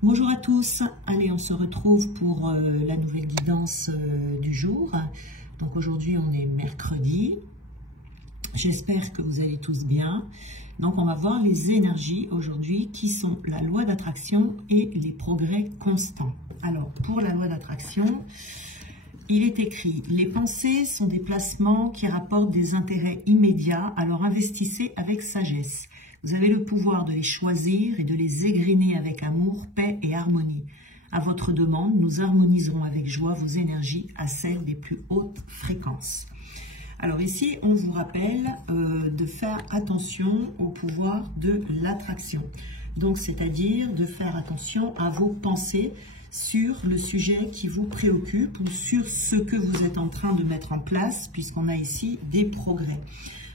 Bonjour à tous, allez on se retrouve pour la nouvelle guidance du jour. Donc aujourd'hui on est mercredi, j'espère que vous allez tous bien. Donc on va voir les énergies aujourd'hui qui sont la loi d'attraction et les progrès constants. Alors pour la loi d'attraction, il est écrit « Les pensées sont des placements qui rapportent des intérêts immédiats, alors investissez avec sagesse. Vous avez le pouvoir de les choisir et de les égriner avec amour, paix et harmonie. À votre demande, nous harmoniserons avec joie vos énergies à celles des plus hautes fréquences. » Alors ici, on vous rappelle de faire attention au pouvoir de l'attraction. Donc, c'est-à-dire de faire attention à vos pensées sur le sujet qui vous préoccupe ou sur ce que vous êtes en train de mettre en place, puisqu'on a ici des progrès.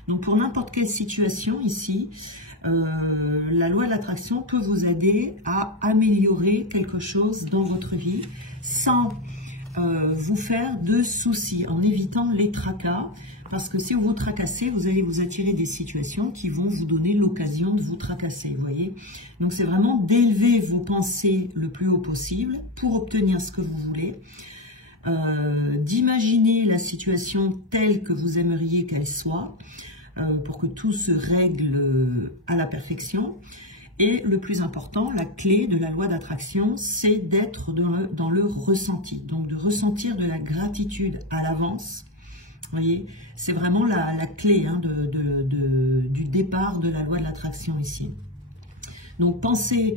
Donc, pour n'importe quelle situation ici, la loi de l'attraction peut vous aider à améliorer quelque chose dans votre vie sans vous faire de soucis, en évitant les tracas, parce que si vous vous tracassez, vous allez vous attirer des situations qui vont vous donner l'occasion de vous tracasser, vous voyez. Donc c'est vraiment d'élever vos pensées le plus haut possible pour obtenir ce que vous voulez, d'imaginer la situation telle que vous aimeriez qu'elle soit, pour que tout se règle à la perfection. Et le plus important, la clé de la loi d'attraction, c'est d'être dans le ressenti. Donc de ressentir de la gratitude à l'avance. Vous voyez, c'est vraiment la clé hein, du départ de la loi de l'attraction ici. Donc pensez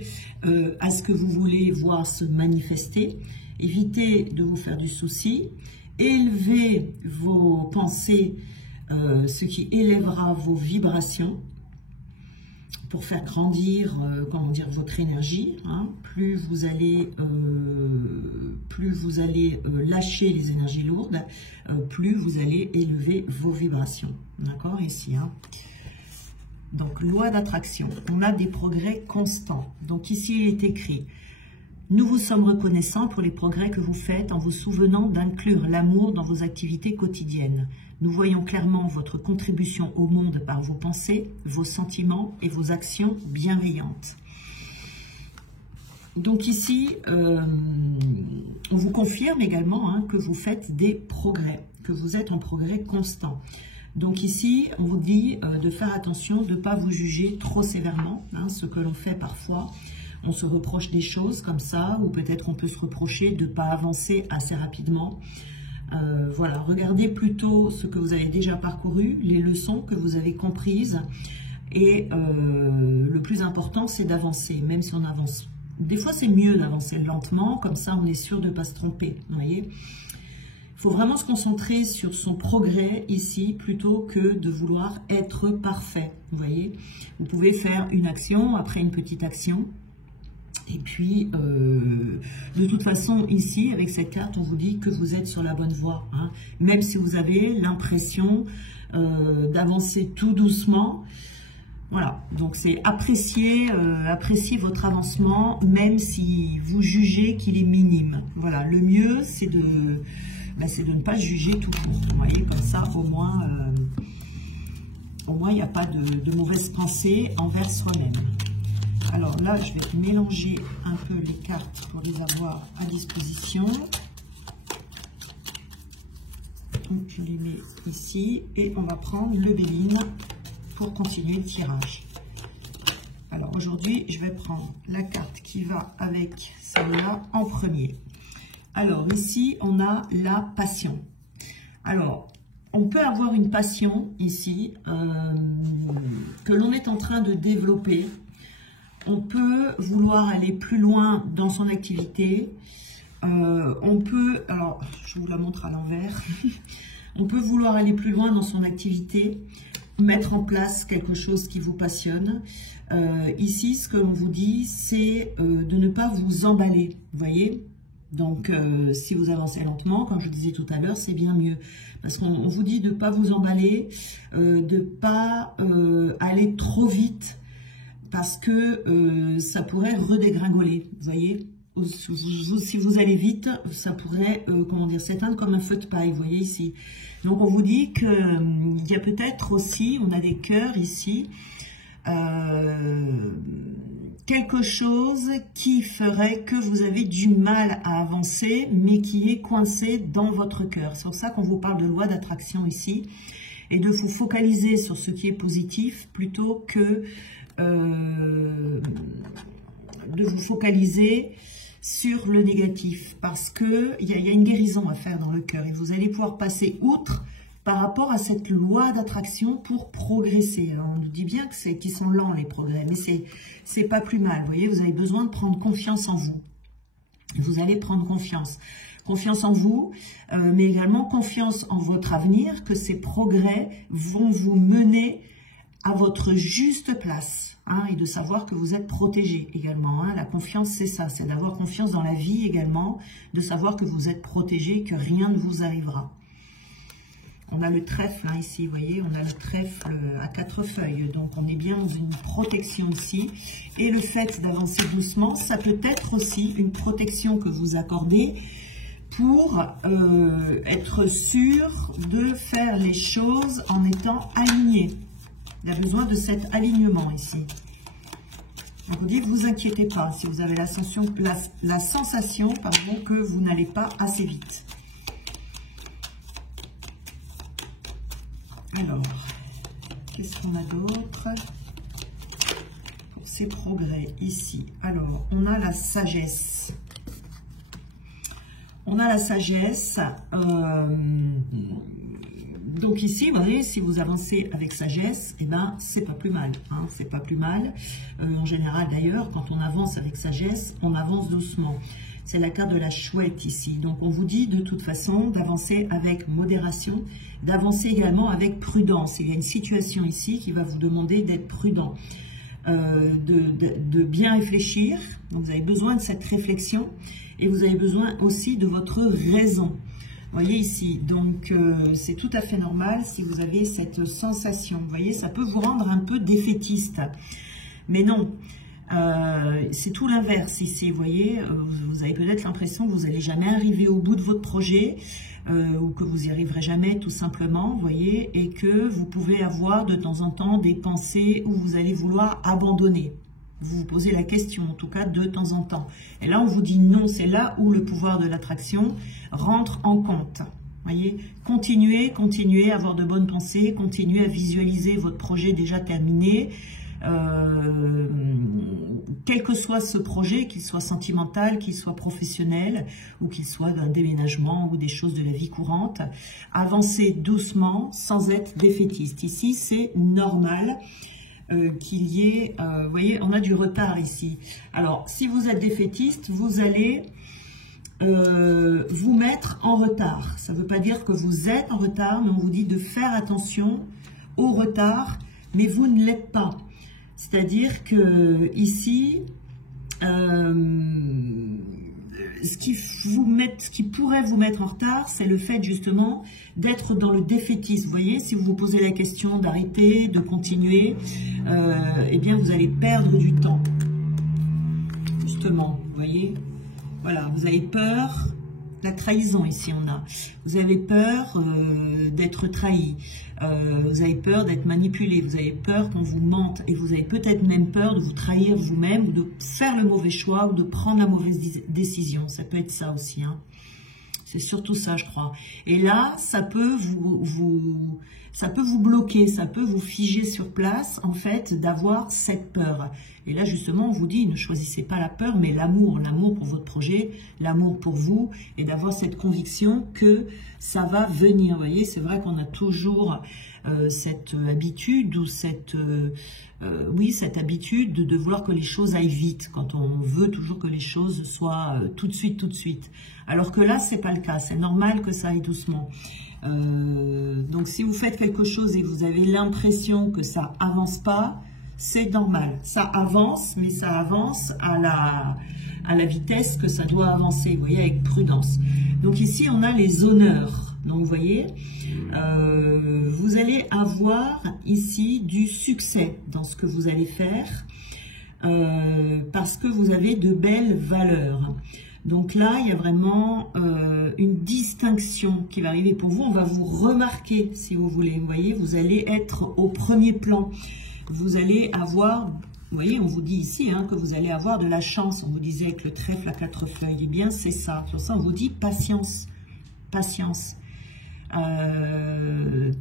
à ce que vous voulez voir se manifester. Évitez de vous faire du souci. Élevez vos pensées, ce qui élèvera vos vibrations pour faire grandir comment dire, votre énergie. Hein. Plus vous allez lâcher les énergies lourdes, plus vous allez élever vos vibrations. D'accord, ici. Hein. Donc, loi d'attraction. On a des progrès constants. Donc, ici, il est écrit: nous vous sommes reconnaissants pour les progrès que vous faites en vous souvenant d'inclure l'amour dans vos activités quotidiennes. Nous voyons clairement votre contribution au monde par vos pensées, vos sentiments et vos actions bienveillantes. Donc ici, on vous confirme également hein, que vous faites des progrès, que vous êtes en progrès constant. Donc ici, on vous dit de faire attention, de ne pas vous juger trop sévèrement, hein, ce que l'on fait parfois. On se reproche des choses comme ça, ou peut-être on peut se reprocher de ne pas avancer assez rapidement. Voilà, regardez plutôt ce que vous avez déjà parcouru, les leçons que vous avez comprises. Et le plus important, c'est d'avancer, même si on avance. Des fois, c'est mieux d'avancer lentement, comme ça on est sûr de ne pas se tromper, vous voyez. Il faut vraiment se concentrer sur son progrès ici, plutôt que de vouloir être parfait, vous voyez. Vous pouvez faire une action après une petite action. Et puis, de toute façon, ici, avec cette carte, on vous dit que vous êtes sur la bonne voie. Hein. Même si vous avez l'impression d'avancer tout doucement. Voilà, donc c'est apprécier votre avancement, même si vous jugez qu'il est minime. Voilà, le mieux, c'est de ne pas juger tout court. Vous voyez, comme ça, au moins, il n'y a pas de mauvaise pensée envers soi-même. Alors là, je vais mélanger un peu les cartes pour les avoir à disposition. Donc, je les mets ici et on va prendre le Béline pour continuer le tirage. Alors aujourd'hui, je vais prendre la carte qui va avec celle-là en premier. Alors ici, on a la passion. Alors, on peut avoir une passion ici que l'on est en train de développer. On peut vouloir aller plus loin dans son activité. On peut, alors je vous la montre à l'envers. On peut vouloir aller plus loin dans son activité, mettre en place quelque chose qui vous passionne. Ici, ce que l'on vous dit, c'est de ne pas vous emballer, vous voyez. Donc, si vous avancez lentement, comme je vous disais tout à l'heure, c'est bien mieux. Parce qu'on vous dit de ne pas vous emballer, de ne pas aller trop vite, parce que ça pourrait redégringoler, vous voyez. Si vous allez vite, ça pourrait, comment dire, s'éteindre comme un feu de paille, vous voyez ici. Donc on vous dit qu'il y a peut-être aussi, on a des cœurs ici, quelque chose qui ferait que vous avez du mal à avancer, mais qui est coincé dans votre cœur. C'est pour ça qu'on vous parle de loi d'attraction ici, et de vous focaliser sur ce qui est positif, plutôt que de vous focaliser sur le négatif, parce qu'il y a une guérison à faire dans le cœur, et vous allez pouvoir passer outre par rapport à cette loi d'attraction pour progresser. Alors, on nous dit bien qu'ils sont lents les progrès, mais c'est pas plus mal. Vous voyez, vous avez besoin de prendre confiance en vous. Vous allez prendre confiance en vous, mais également confiance en votre avenir, que ces progrès vont vous mener à votre juste place, hein, et de savoir que vous êtes protégé également. Hein. La confiance, c'est ça, c'est d'avoir confiance dans la vie également, de savoir que vous êtes protégé, que rien ne vous arrivera. On a le trèfle hein, ici, vous voyez, on a le trèfle à 4 feuilles, donc on est bien dans une protection ici. Et le fait d'avancer doucement, ça peut être aussi une protection que vous accordez pour être sûr de faire les choses en étant aligné. Il y a besoin de cet alignement ici. Donc on dit, vous inquiétez pas si vous avez la sensation que vous n'allez pas assez vite. Alors, qu'est-ce qu'on a d'autre pour ces progrès ici? Alors, on a la sagesse. On a la sagesse. Donc ici, vous voyez, si vous avancez avec sagesse, eh ben, c'est pas plus mal. Hein, c'est pas plus mal. En général, d'ailleurs, quand on avance avec sagesse, on avance doucement. C'est la carte de la chouette ici. Donc, on vous dit de toute façon d'avancer avec modération, d'avancer également avec prudence. Il y a une situation ici qui va vous demander d'être prudent, de bien réfléchir. Donc, vous avez besoin de cette réflexion et vous avez besoin aussi de votre raison. Vous voyez ici, donc c'est tout à fait normal si vous avez cette sensation. Vous voyez, ça peut vous rendre un peu défaitiste. Mais non. C'est tout l'inverse ici, vous voyez, vous avez peut-être l'impression que vous n'allez jamais arriver au bout de votre projet ou que vous n'y arriverez jamais tout simplement, vous voyez, et que vous pouvez avoir de temps en temps des pensées où vous allez vouloir abandonner. Vous vous posez la question, en tout cas de temps en temps. Et là, on vous dit non, c'est là où le pouvoir de l'attraction rentre en compte. Voyez, continuez à avoir de bonnes pensées, continuez à visualiser votre projet déjà terminé. Quel que soit ce projet, qu'il soit sentimental, qu'il soit professionnel, ou qu'il soit d'un déménagement ou des choses de la vie courante, avancez doucement sans être défaitiste. Ici, c'est normal qu'il y ait, vous voyez, on a du retard ici. Alors, si vous êtes défaitiste, vous allez vous mettre en retard. Ça ne veut pas dire que vous êtes en retard, mais on vous dit de faire attention au retard, mais vous ne l'êtes pas. C'est-à-dire que ici, ce qui pourrait vous mettre en retard, c'est le fait justement d'être dans le défaitisme. Vous voyez, si vous vous posez la question d'arrêter, de continuer, eh bien vous allez perdre du temps. Justement, vous voyez, voilà, vous avez peur. La trahison ici on a. Vous avez peur d'être trahi, vous avez peur d'être manipulé, vous avez peur qu'on vous mente et vous avez peut-être même peur de vous trahir vous-même ou de faire le mauvais choix ou de prendre la mauvaise décision. Ça peut être ça aussi. Hein. C'est surtout ça, je crois. Et là, ça peut vous bloquer, ça peut vous figer sur place, en fait, d'avoir cette peur. Et là, justement, on vous dit, ne choisissez pas la peur, mais l'amour pour votre projet, l'amour pour vous, et d'avoir cette conviction que ça va venir. Vous voyez, c'est vrai qu'on a toujours cette habitude, ou cette habitude de vouloir que les choses aillent vite, quand on veut toujours que les choses soient tout de suite. Alors que là, c'est pas le cas, c'est normal que ça aille doucement. Donc si vous faites quelque chose et vous avez l'impression que ça avance pas, c'est normal. Ça avance, mais ça avance à la vitesse que ça doit avancer, vous voyez, avec prudence. Donc ici, on a les honneurs. Donc vous voyez, vous allez avoir ici du succès dans ce que vous allez faire parce que vous avez de belles valeurs. Donc là, il y a vraiment une distinction qui va arriver pour vous. On va vous remarquer, si vous voulez. Vous voyez, vous allez être au premier plan. vous allez avoir, vous voyez, on vous dit ici hein, que vous allez avoir de la chance. On vous disait que le trèfle à 4 feuilles, eh bien c'est ça. Sur ça, on vous dit patience, patience.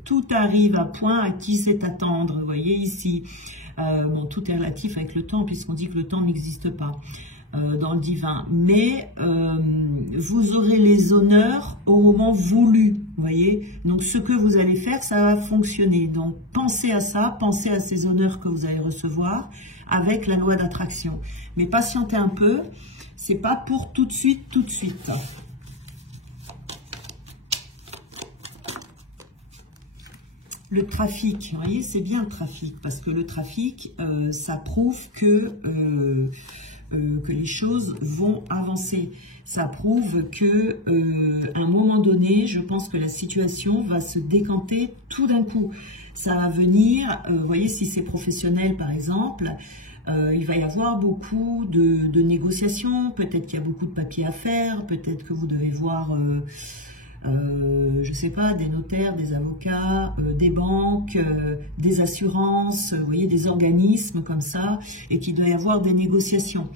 Tout arrive à point à qui sait attendre, vous voyez ici. Bon, tout est relatif avec le temps, puisqu'on dit que le temps n'existe pas dans le divin. Mais vous aurez les honneurs au moment voulu, vous voyez. Donc, ce que vous allez faire, ça va fonctionner. Donc, pensez à ça, pensez à ces honneurs que vous allez recevoir avec la loi d'attraction. Mais patientez un peu, c'est pas pour tout de suite, tout de suite. Le trafic, vous voyez, c'est bien le trafic, parce que le trafic, ça prouve que les choses vont avancer. Ça prouve que à un moment donné, je pense que la situation va se décanter tout d'un coup. Ça va venir, vous voyez, si c'est professionnel par exemple, il va y avoir beaucoup de négociations, peut-être qu'il y a beaucoup de papiers à faire, peut-être que vous devez voir... je ne sais pas, des notaires, des avocats, des banques, des assurances, vous voyez, des organismes comme ça, et qu'il doit y avoir des négociations.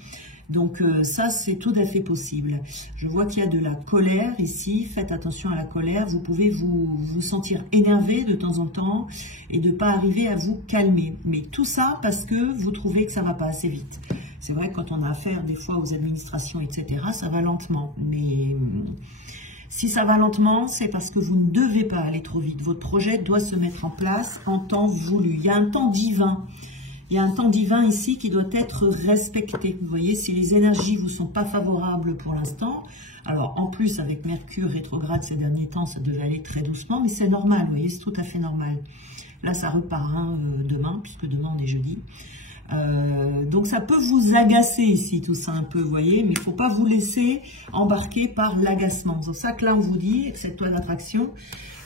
Donc ça, c'est tout à fait possible. Je vois qu'il y a de la colère ici, faites attention à la colère, vous pouvez vous sentir énervé de temps en temps et de ne pas arriver à vous calmer. Mais tout ça parce que vous trouvez que ça ne va pas assez vite. C'est vrai que quand on a affaire des fois aux administrations, etc., ça va lentement, mais... Si ça va lentement, c'est parce que vous ne devez pas aller trop vite. Votre projet doit se mettre en place en temps voulu. Il y a un temps divin. Il y a un temps divin ici qui doit être respecté. Vous voyez, si les énergies vous sont pas favorables pour l'instant, alors en plus avec Mercure rétrograde ces derniers temps, ça devait aller très doucement, mais c'est normal, vous voyez, c'est tout à fait normal. Là, ça repart hein, demain, puisque demain on est jeudi. Donc ça peut vous agacer ici, tout ça un peu, vous voyez, mais il ne faut pas vous laisser embarquer par l'agacement. C'est pour ça que là on vous dit, avec cette loi d'attraction,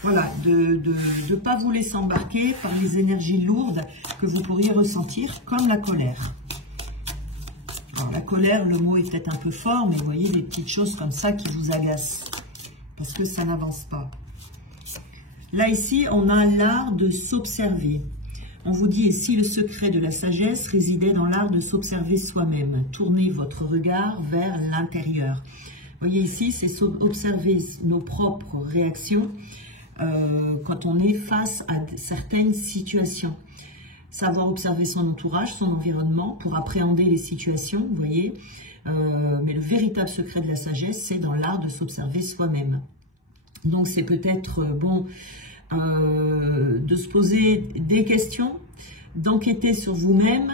voilà, de ne pas vous laisser embarquer par les énergies lourdes que vous pourriez ressentir, comme la colère. Alors la colère, le mot est peut-être un peu fort, mais vous voyez des petites choses comme ça qui vous agacent, parce que ça n'avance pas. Là ici, on a l'art de s'observer. On vous dit, et si le secret de la sagesse résidait dans l'art de s'observer soi-même, tournez votre regard vers l'intérieur. Vous voyez ici, c'est observer nos propres réactions quand on est face à certaines situations. Savoir observer son entourage, son environnement pour appréhender les situations, vous voyez. Mais le véritable secret de la sagesse, c'est dans l'art de s'observer soi-même. Donc c'est peut-être bon... de se poser des questions, d'enquêter sur vous-même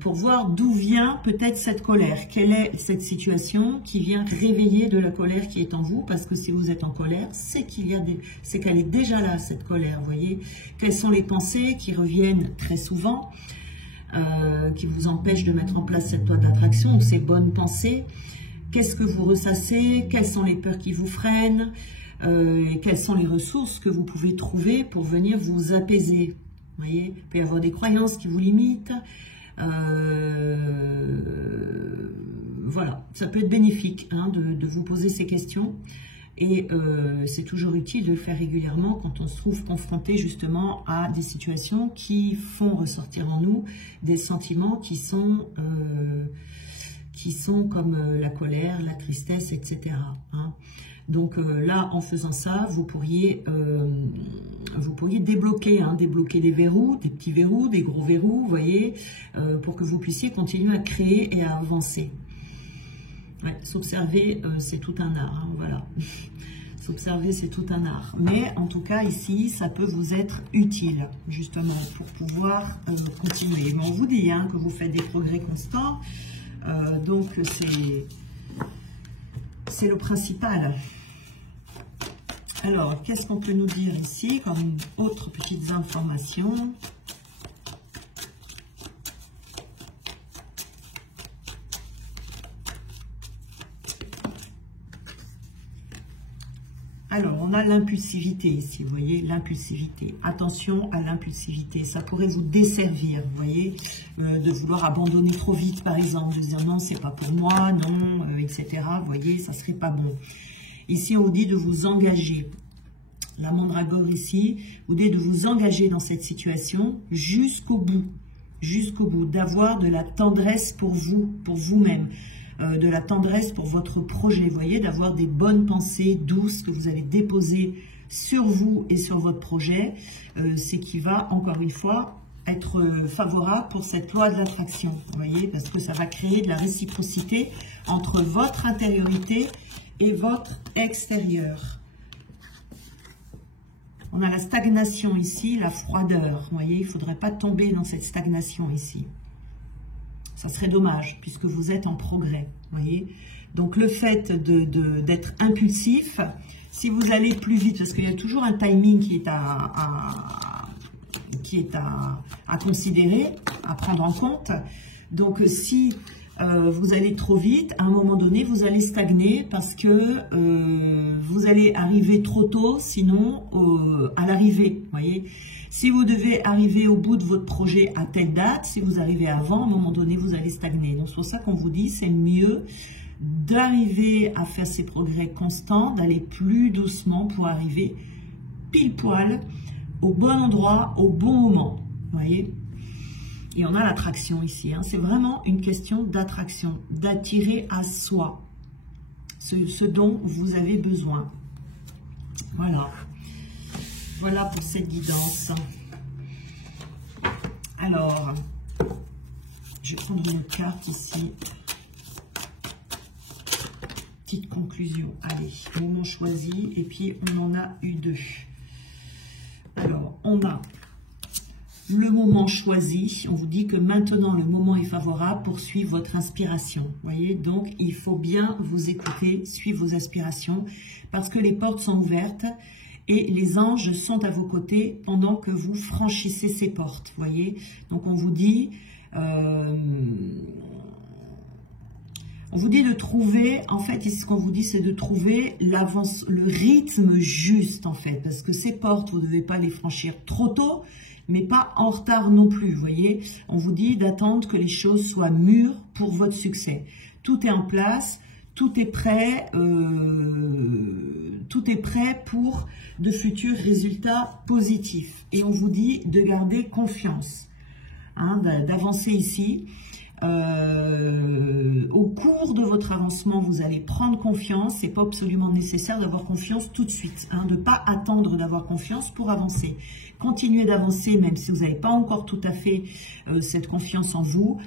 pour voir d'où vient peut-être cette colère. Quelle est cette situation qui vient réveiller de la colère qui est en vous? Parce que si vous êtes en colère, c'est qu'elle est déjà là, cette colère, vous voyez. Quelles sont les pensées qui reviennent très souvent, qui vous empêchent de mettre en place cette loi d'attraction, ces bonnes pensées? Qu'est-ce que vous ressassez? Quelles sont les peurs qui vous freinent? Quelles sont les ressources que vous pouvez trouver pour venir vous apaiser? Vous voyez, il peut y avoir des croyances qui vous limitent. Voilà, ça peut être bénéfique hein, de vous poser ces questions. Et c'est toujours utile de le faire régulièrement quand on se trouve confronté justement à des situations qui font ressortir en nous des sentiments qui sont comme la colère, la tristesse, etc. Hein. Donc là, en faisant ça, vous pourriez débloquer, hein, débloquer des verrous, des petits verrous, des gros verrous, vous voyez, pour que vous puissiez continuer à créer et à avancer. Ouais, s'observer, c'est tout un art, hein, voilà. S'observer, c'est tout un art. Mais en tout cas, ici, ça peut vous être utile, justement, pour pouvoir continuer. Mais on vous dit hein, que vous faites des progrès constants, donc c'est le principal. Alors, qu'est-ce qu'on peut nous dire ici comme autres petites informations? Alors, on a l'impulsivité ici, vous voyez, l'impulsivité. Attention à l'impulsivité, ça pourrait vous desservir, vous voyez, de vouloir abandonner trop vite, par exemple, de dire non, c'est pas pour moi, non, etc. Vous voyez, ça serait pas bon. Ici, on vous dit de vous engager. la mandragore ici, vous dites de vous engager dans cette situation jusqu'au bout, d'avoir de la tendresse pour vous, pour vous-même, de la tendresse pour votre projet, vous voyez, d'avoir des bonnes pensées douces que vous allez déposer sur vous et sur votre projet, c'est qui va, encore une fois, être favorable pour cette loi de l'attraction, vous voyez, parce que ça va créer de la réciprocité entre votre intériorité et votre extérieur. On a la stagnation ici, la froideur, vous voyez, il ne faudrait pas tomber dans cette stagnation ici. Ça serait dommage, puisque vous êtes en progrès, vous voyez. Donc le fait d'être impulsif, si vous allez plus vite, parce qu'il y a toujours un timing qui est à considérer, à prendre en compte. Donc si vous allez trop vite, à un moment donné, vous allez stagner parce que vous allez arriver trop tôt, sinon à l'arrivée, vous voyez. Si vous devez arriver au bout de votre projet à telle date, si vous arrivez avant, à un moment donné, vous allez stagner. Donc c'est pour ça qu'on vous dit, c'est mieux d'arriver à faire ces progrès constants, d'aller plus doucement pour arriver pile poil au bon endroit, au bon moment, vous voyez. Et on a l'attraction ici, hein. C'est vraiment une question d'attraction, d'attirer à soi ce dont vous avez besoin. Voilà. Voilà pour cette guidance. Alors, je vais prendre une carte ici. Petite conclusion. Allez, moment choisi. Et puis, on en a eu deux. Alors, on a le moment choisi. On vous dit que maintenant, le moment est favorable pour suivre votre inspiration. Vous voyez, donc, il faut bien vous écouter, suivre vos aspirations, parce que les portes sont ouvertes et les anges sont à vos côtés pendant que vous franchissez ces portes. Vous voyez, donc on vous dit de trouver, en fait, ici, ce qu'on vous dit, c'est de trouver le rythme juste, en fait, parce que ces portes, vous ne devez pas les franchir trop tôt, mais pas en retard non plus, vous voyez. On vous dit d'attendre que les choses soient mûres pour votre succès. Tout est en place, tout est prêt pour de futurs résultats positifs. Et on vous dit de garder confiance, hein, d'avancer ici. Au cours de votre avancement, vous allez prendre confiance. C'est pas absolument nécessaire d'avoir confiance tout de suite, hein, de ne pas attendre d'avoir confiance pour avancer. Continuez d'avancer même si vous n'avez pas encore tout à fait cette confiance en vous,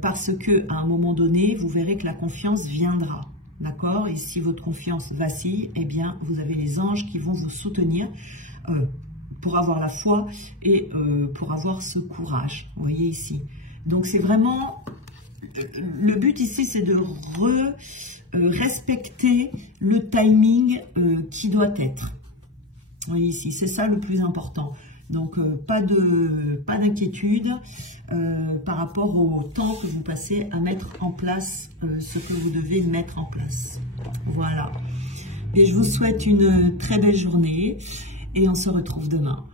parce que à un moment donné, vous verrez que la confiance viendra. D'accord? Et si votre confiance vacille, eh bien, vous avez les anges qui vont vous soutenir pour avoir la foi et pour avoir ce courage. Vous voyez ici. Donc, c'est vraiment... Le but ici, c'est de respecter le timing qui doit être. Vous voyez ici, c'est ça le plus important. Donc, pas d'inquiétude par rapport au temps que vous passez à mettre en place ce que vous devez mettre en place. Voilà. Et je vous souhaite une très belle journée et on se retrouve demain.